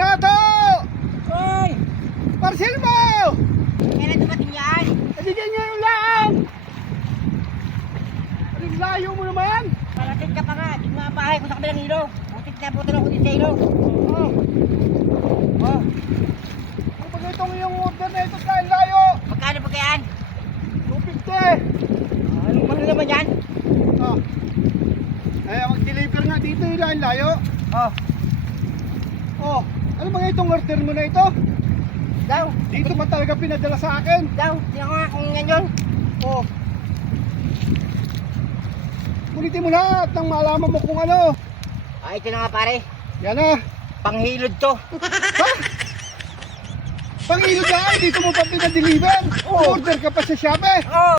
Donato! Hoy! Parcel mo! Kailan dumating yan? Ibigay ngayon lang! Anong layo mo naman? Malapit ka pa nga. Dito nga ang bahay ko sa kabilang ilog. Butit na butin ako din sa ilog. Oh. Oh. Ano ba itong iyong order na ito sa layo? Magkano ba kayaan? 250! Anong mahal naman yan? Oh. Ay, mag-deliver nga dito yung layo. Oh. Oh, ano ba itong order mo na ito? Daw. Dito ba talaga pinadala sa akin? Daw. Tingnan ko nga kung yan yun. Oh. Kulitin mo lahat nang malaman mo kung ano. Ito na nga pare. Yan na. Panghilod to. Ha? Pangilog na ay, dito mo pa pinadeliver. Oo. Order ka pa sa Shopee. Oh.